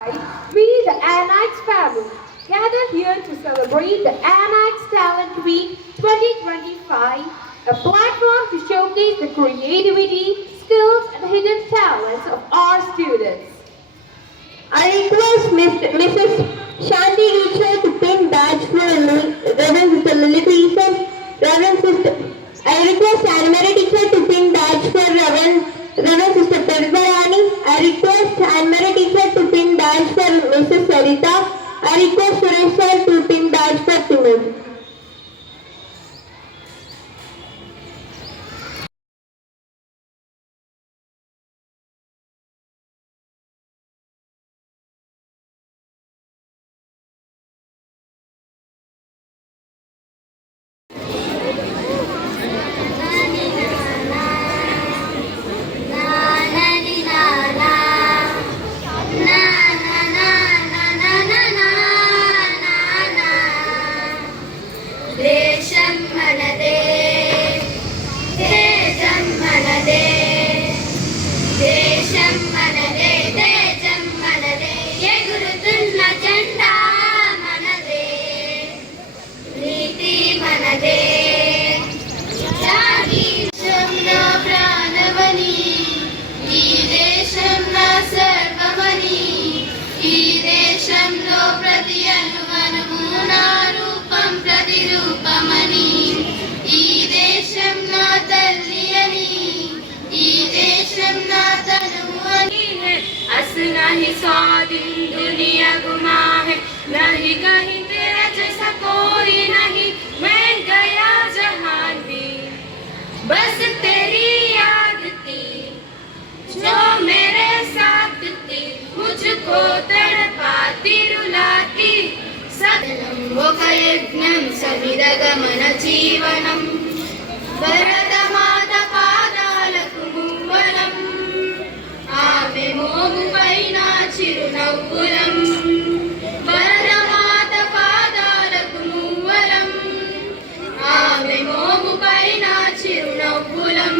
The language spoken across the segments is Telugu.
We, the Annex family, gather here to celebrate the Annex Talent Week 2025, a platform to showcase the creativity, skills, and hidden talents of our students. I request Mrs. Shanti Richard to pin badge for Reverend Sister Lilith Ethan, Reverend Sister. I request Anne Marie teacher to pin badge for Reverend Sister Pervarani. I request Anne Marie teacher to pin badge for Mrs. Sarita. I request Suresh sir to pin badge for Timur. नहीं सौ दिन दुनिया गुमा है, नहीं कहीं तेरा जैसा कोई नहीं, मैं गया जहान भी बस तेरी याद थी जो मेरे साथ थी, मुझको तड़पाती रुलाती सदनम वो यज्ञं समिदगमन जीवनम भरतमाత పాదాలకు మూవలం ఆమె మోముపైన చిరునవ్వులం భరతమాత పాదాలకు మూవలం ఆమె మోముపైన చిరునవ్వులం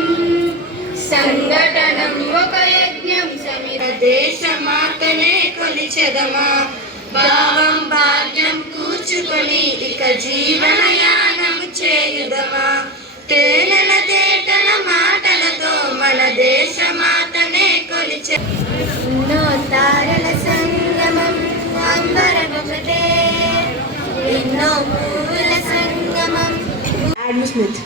సంఘటనం ఒక యజ్ఞం సమిర దేశమాతనే కొలిచెదమా భావం భాగ్యం కూర్చుకొని ఇక జీవనయానం చేయుదమా తేనెల తేటల మాటలతో మన దేశమాతనే కొలిచె ఎన్నో తారల సంగమం అంబరమొకటే ఎన్నో పూల సంగమం Adam Smith.